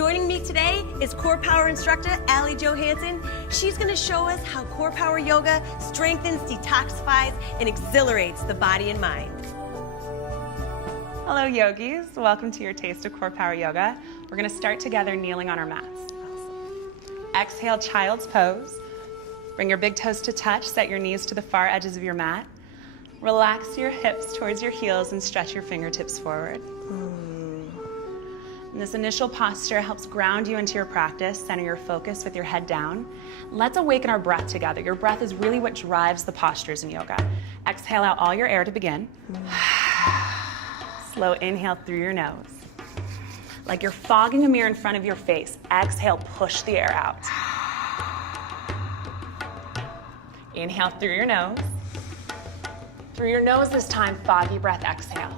Joining me today is CorePower instructor, Allie Johansson. She's gonna show us how CorePower Yoga strengthens, detoxifies, and exhilarates the body and mind. Hello yogis, welcome to your taste of CorePower Yoga. We're gonna start together kneeling on our mats. Exhale, child's pose. Bring your big toes to touch, set your knees to the far edges of your mat. Relax your hips towards your heels and stretch your fingertips forward. And this initial posture helps ground you into your practice, center your focus with your head down. Let's awaken our breath together. Your breath is really what drives the postures in yoga. Exhale out all your air to begin. Slow inhale through your nose. Like you're fogging a mirror in front of your face. Exhale, push the air out. Inhale through your nose. Through your nose this time, foggy breath, exhale.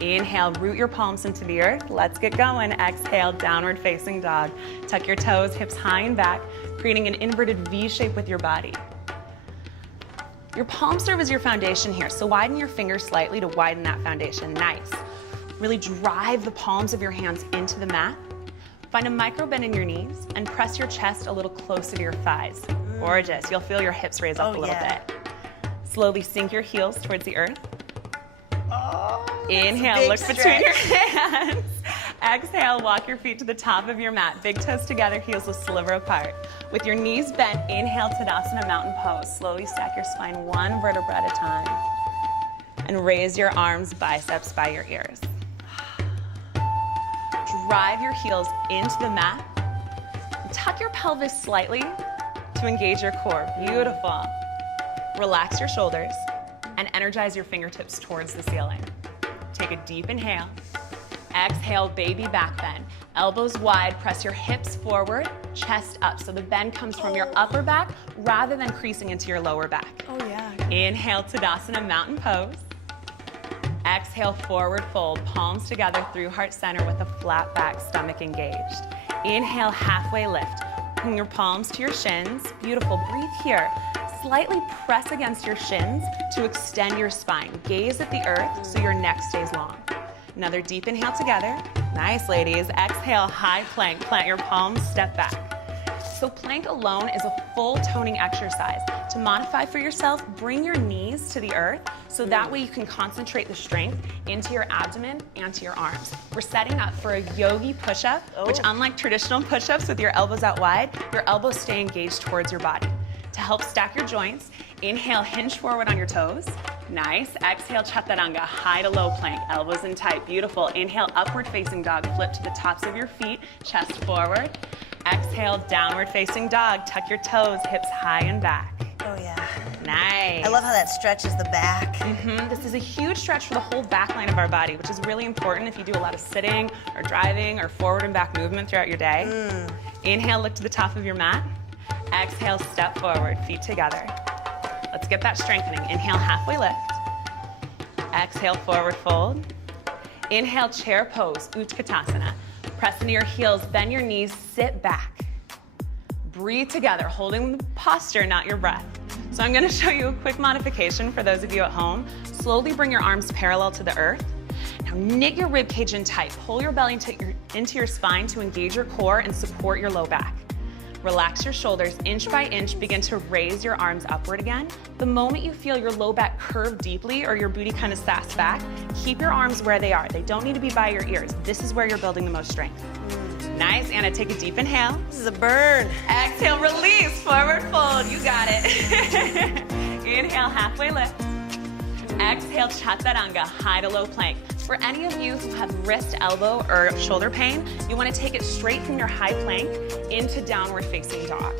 Inhale, root your palms into the earth. Let's get going. Exhale, downward facing dog. Tuck your toes, hips high and back, creating an inverted V shape with your body. Your palms serve as your foundation here, so widen your fingers slightly to widen that foundation. Nice. Really drive the palms of your hands into the mat. Find a micro bend in your knees and press your chest a little closer to your thighs. Gorgeous. You'll feel your hips raise up a little bit. Slowly sink your heels towards the earth. Inhale, look between your hands. Exhale, walk your feet to the top of your mat. Big toes together, heels will sliver apart. With your knees bent, inhale, Tadasana, mountain pose. Slowly stack your spine one vertebra at a time. And raise your arms, biceps by your ears. Drive your heels into the mat. Tuck your pelvis slightly to engage your core. Beautiful. Relax your shoulders and energize your fingertips towards the ceiling. Take a deep inhale. Exhale, baby back bend. Elbows wide, press your hips forward, chest up. So the bend comes from your upper back rather than creasing into your lower back. Inhale, Tadasana, mountain pose. Exhale, forward fold, palms together through heart center with a flat back, stomach engaged. Inhale, halfway lift. Bring your palms to your shins. Beautiful, breathe here. Slightly press against your shins to extend your spine. Gaze at the earth so your neck stays long. Another deep inhale together. Nice, ladies. Exhale, high plank. Plant your palms, step back. So plank alone is a full toning exercise. To modify for yourself, bring your knees to the earth so that way you can concentrate the strength into your abdomen and to your arms. We're setting up for a yogi push-up, which unlike traditional push-ups with your elbows out wide, your elbows stay engaged towards your body. To help stack your joints, inhale, hinge forward on your toes. Nice. Exhale, chaturanga, high to low plank, elbows in tight. Beautiful. Inhale, upward facing dog, flip to the tops of your feet, chest forward. Exhale, downward facing dog, tuck your toes, hips high and back. Nice. I love how that stretches the back. This is a huge stretch for the whole back line of our body, which is really important if you do a lot of sitting or driving or forward and back movement throughout your day. Inhale, look to the top of your mat. Exhale, step forward, feet together. Let's get that strengthening. Inhale, halfway lift. Exhale, forward fold. Inhale, chair pose, Utkatasana. Press into your heels, bend your knees, sit back. Breathe together, holding the posture, not your breath. So I'm gonna show you a quick modification for those of you at home. Slowly bring your arms parallel to the earth. Now knit your rib cage in tight. Pull your belly into your spine to engage your core and support your low back. Relax your shoulders, inch by inch, begin to raise your arms upward again. The moment you feel your low back curve deeply or your booty kind of sass back, keep your arms where they are. They don't need to be by your ears. This is where you're building the most strength. Nice, Anna, take a deep inhale. This is a burn. Exhale, release, forward fold, you got it. Inhale, halfway lift. Exhale, chaturanga, high to low plank. For any of you who have wrist, elbow, or shoulder pain, you want to take it straight from your high plank into downward facing dog.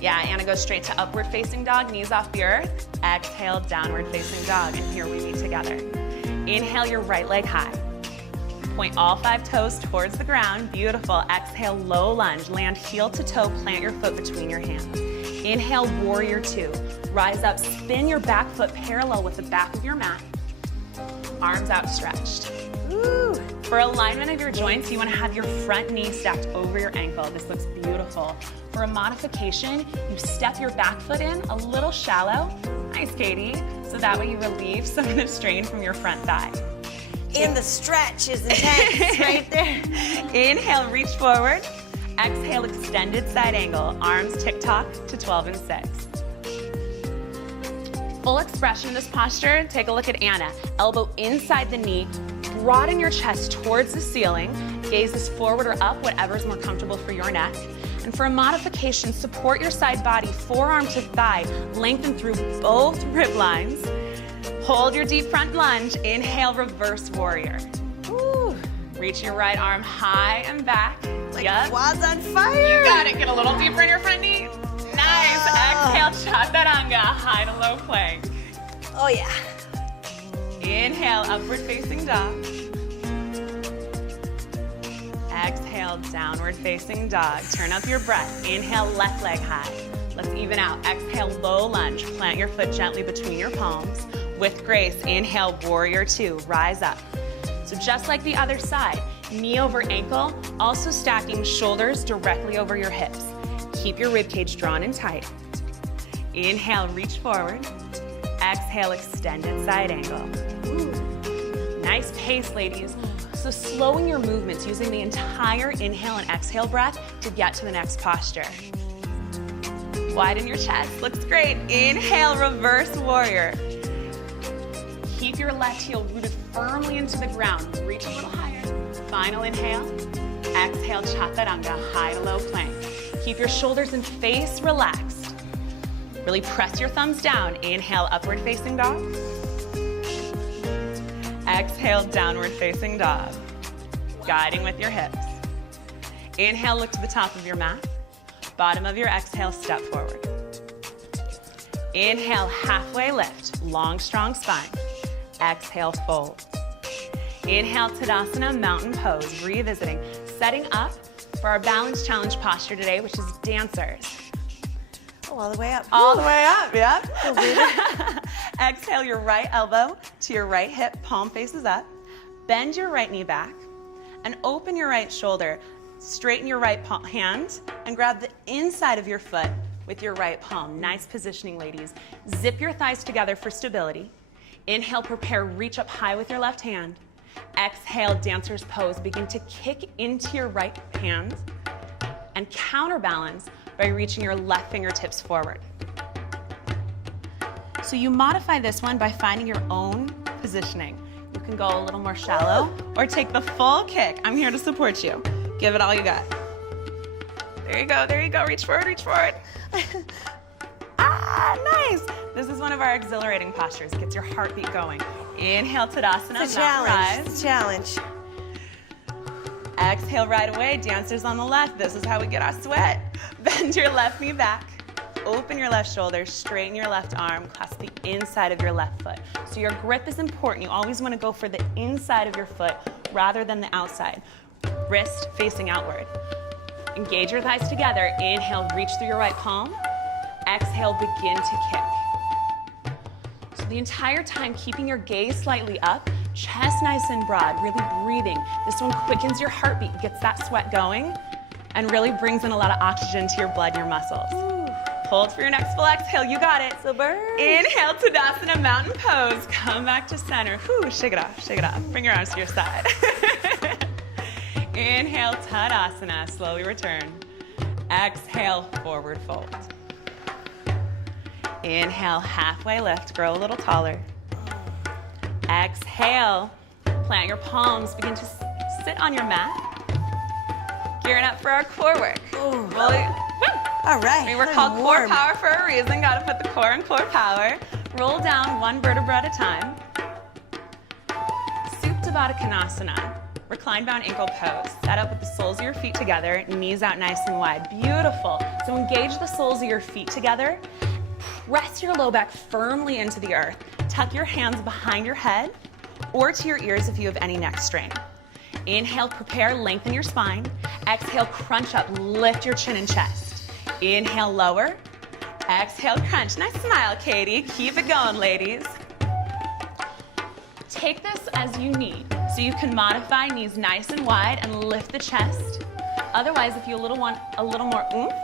Yeah, Anna, go straight to upward facing dog, knees off the earth. Exhale, downward facing dog, and here we meet together. Inhale your right leg high. Point all 5 toes towards the ground. Beautiful. Exhale, low lunge. Land heel to toe, plant your foot between your hands. Inhale, warrior 2. Rise up, spin your back foot parallel with the back of your mat. Arms outstretched. Woo. For alignment of your joints, you want to have your front knee stacked over your ankle. This looks beautiful. For a modification, you step your back foot in a little shallow. Nice, Katie. So that way you relieve some of the strain from your front thigh. And the stretch is intense right there. Inhale, reach forward. Exhale, extended side angle. Arms tick-tock to 12 and 6. Full expression in this posture. Take a look at Anna. Elbow inside the knee. Broaden your chest towards the ceiling. Gaze is forward or up, whatever is more comfortable for your neck. And for a modification, support your side body, forearm to thigh. Lengthen through both rib lines. Hold your deep front lunge. Inhale, reverse warrior. Woo. Reach your right arm high and back. Like quads on fire. You got it. Get a little deeper in your front knee. Nice. Exhale, chaturanga, high to low plank. Oh yeah. Inhale, upward facing dog. Exhale, downward facing dog. Turn up your breath. Inhale, left leg high. Let's even out. Exhale, low lunge. Plant your foot gently between your palms. With grace, inhale, warrior two. Rise up. So just like the other side, knee over ankle, also stacking shoulders directly over your hips. Keep your rib cage drawn and tight. Inhale, reach forward. Exhale, extended side angle. Ooh. Nice pace, ladies. So slowing your movements using the entire inhale and exhale breath to get to the next posture. Widen your chest, looks great. Inhale, reverse warrior. Keep your left heel rooted firmly into the ground. Reach a little higher. Final inhale. Exhale, chaturanga, high to low plank. Keep your shoulders and face relaxed. Really press your thumbs down. Inhale, upward facing dog. Exhale, downward facing dog. Guiding with your hips. Inhale, look to the top of your mat. Bottom of your exhale, step forward. Inhale, halfway lift, long, strong spine. Exhale, fold. Inhale, Tadasana, mountain pose, revisiting, setting up for our balance challenge posture today, which is dancers. Oh, all the way up. All the way up, yep. Exhale your right elbow to your right hip, palm faces up. Bend your right knee back and open your right shoulder. Straighten your right hand and grab the inside of your foot with your right palm. Nice positioning, ladies. Zip your thighs together for stability. Inhale, prepare, reach up high with your left hand. Exhale, dancer's pose. Begin to kick into your right hand and counterbalance by reaching your left fingertips forward. So you modify this one by finding your own positioning. You can go a little more shallow or take the full kick. I'm here to support you. Give it all you got. There you go, there you go. Reach forward, reach forward. Nice. This is one of our exhilarating postures. Gets your heartbeat going. Inhale, Tadasana, It's a challenge. rise. It's a challenge. Exhale right away. Dancers on the left. This is how we get our sweat. Bend your left knee back. Open your left shoulder. Straighten your left arm. Clasp the inside of your left foot. So your grip is important. You always want to go for the inside of your foot rather than the outside. Wrist facing outward. Engage your thighs together. Inhale, reach through your right palm. Exhale, begin to kick. So the entire time, keeping your gaze slightly up, chest nice and broad, really breathing. This one quickens your heartbeat, gets that sweat going, and really brings in a lot of oxygen to your blood and your muscles. Ooh. Hold for your next full exhale, you got it. So burn. Inhale, Tadasana, mountain pose. Come back to center. Whew, shake it off, shake it off. Bring your arms to your side. Inhale, Tadasana, slowly return. Exhale, forward fold. Inhale, halfway lift, grow a little taller. Exhale, plant your palms, begin to sit on your mat. Gearing up for our core work. Ooh. Really, All right. we were called core power for a reason. Got to put the core in core power. Roll down one vertebra at a time. Tabata Konasana. Recline bound ankle pose. Set up with the soles of your feet together, knees out nice and wide. Beautiful. So engage the soles of your feet together. Press your low back firmly into the earth. Tuck your hands behind your head or to your ears if you have any neck strain. Inhale, prepare, lengthen your spine. Exhale, crunch up, lift your chin and chest. Inhale, lower. Exhale, crunch. Nice smile, Katie. Keep it going, ladies. Take this as you need. So you can modify knees nice and wide and lift the chest. Otherwise, if you want a little more oomph,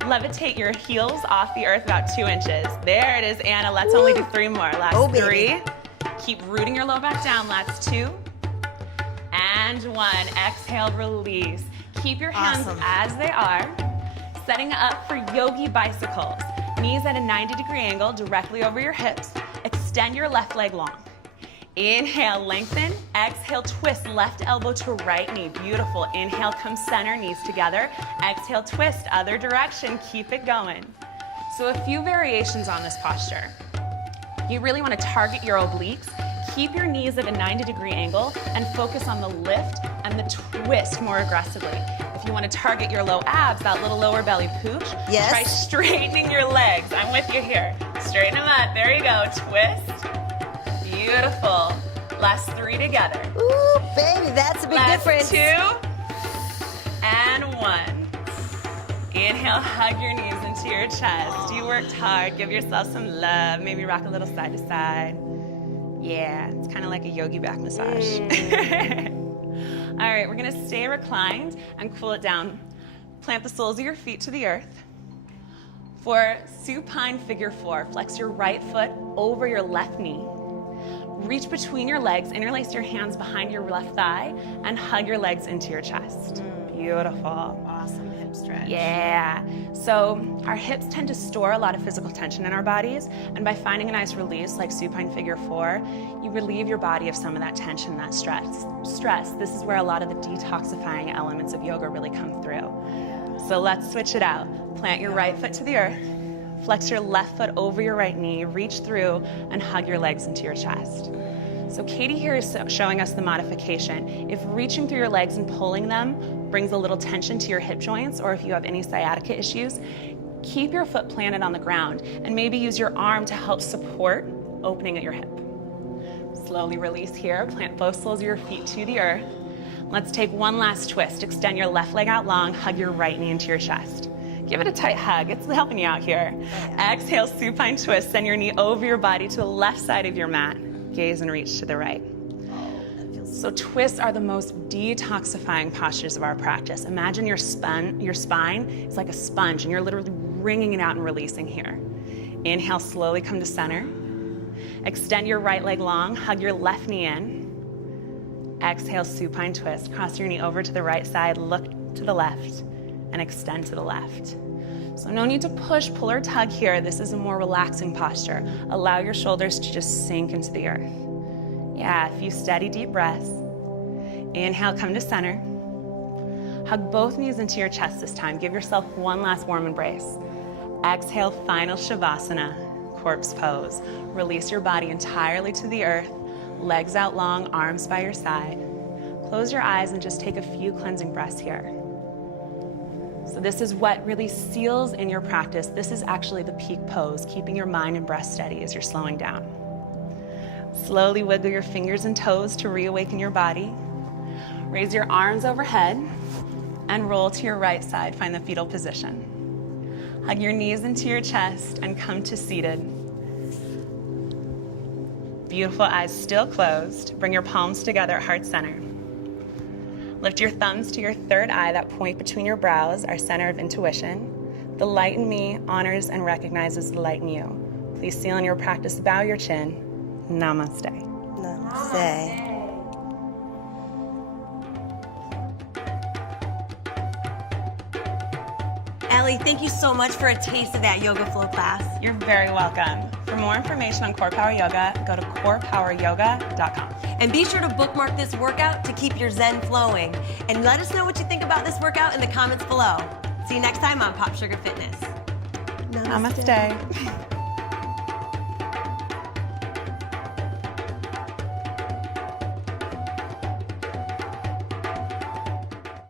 levitate your heels off the earth about 2 inches. There it is, Anna. Let's only do 3 more. Last 3, Keep rooting your low back down. Lats 2 and 1. Exhale, release. Keep your hands as they are. Setting up for yogi bicycles. Knees at a 90-degree angle directly over your hips. Extend your left leg long. Inhale, lengthen. Exhale, twist left elbow to right knee. Beautiful. Inhale, come center, knees together. Exhale, twist other direction. Keep it going. So a few variations on this posture. You really want to target your obliques. Keep your knees at a 90-degree angle and focus on the lift and the twist more aggressively. If you want to target your low abs, that little lower belly pooch, try straightening your legs. I'm with you here. Straighten them up. There you go. Twist. Beautiful. Last 3 together. Ooh, baby, that's a big difference. 2 and 1. Inhale, hug your knees into your chest. You worked hard. Give yourself some love. Maybe rock a little side to side. Yeah, it's kind of like a yogi back massage. All right, we're gonna stay reclined and cool it down. Plant the soles of your feet to the earth. For supine figure 4, flex your right foot over your left knee. Reach between your legs, interlace your hands behind your left thigh, and hug your legs into your chest. Beautiful. Awesome hip stretch. Yeah. So our hips tend to store a lot of physical tension in our bodies, and by finding a nice release like supine figure 4, you relieve your body of some of that tension, that stress. This is where a lot of the detoxifying elements of yoga really come through. So let's switch it out. Plant your right foot to the earth. Flex your left foot over your right knee, reach through, and hug your legs into your chest. So Katie here is showing us the modification. If reaching through your legs and pulling them brings a little tension to your hip joints, or if you have any sciatica issues, keep your foot planted on the ground and maybe use your arm to help support opening at your hip. Slowly release here, plant both soles of your feet to the earth. Let's take one last twist. Extend your left leg out long, hug your right knee into your chest. Give it a tight hug, it's helping you out here. Exhale, supine twist, send your knee over your body to the left side of your mat. Gaze and reach to the right. So twists are the most detoxifying postures of our practice. Imagine your spine is like a sponge and you're literally wringing it out and releasing here. Inhale, slowly come to center. Extend your right leg long, hug your left knee in. Exhale, supine twist, cross your knee over to the right side, look to the left, and extend to the left. So no need to push, pull, or tug here. This is a more relaxing posture. Allow your shoulders to just sink into the earth. Yeah, a few steady, deep breaths. Inhale, come to center. Hug both knees into your chest this time. Give yourself one last warm embrace. Exhale, final Shavasana, corpse pose. Release your body entirely to the earth. Legs out long, arms by your side. Close your eyes and just take a few cleansing breaths here. So this is what really seals in your practice. This is actually the peak pose, keeping your mind and breath steady as you're slowing down. Slowly wiggle your fingers and toes to reawaken your body. Raise your arms overhead and roll to your right side. Find the fetal position. Hug your knees into your chest and come to seated. Beautiful, eyes still closed. Bring your palms together at heart center. Lift your thumbs to your third eye, that point between your brows, our center of intuition. The light in me honors and recognizes the light in you. Please seal in your practice, bow your chin. Namaste. Namaste. Allie, thank you so much for a taste of that yoga flow class. You're very welcome. For more information on CorePower Yoga, go to CorePowerYoga.com. And be sure to bookmark this workout to keep your zen flowing. And let us know what you think about this workout in the comments below. See you next time on Pop Sugar Fitness. Namaste.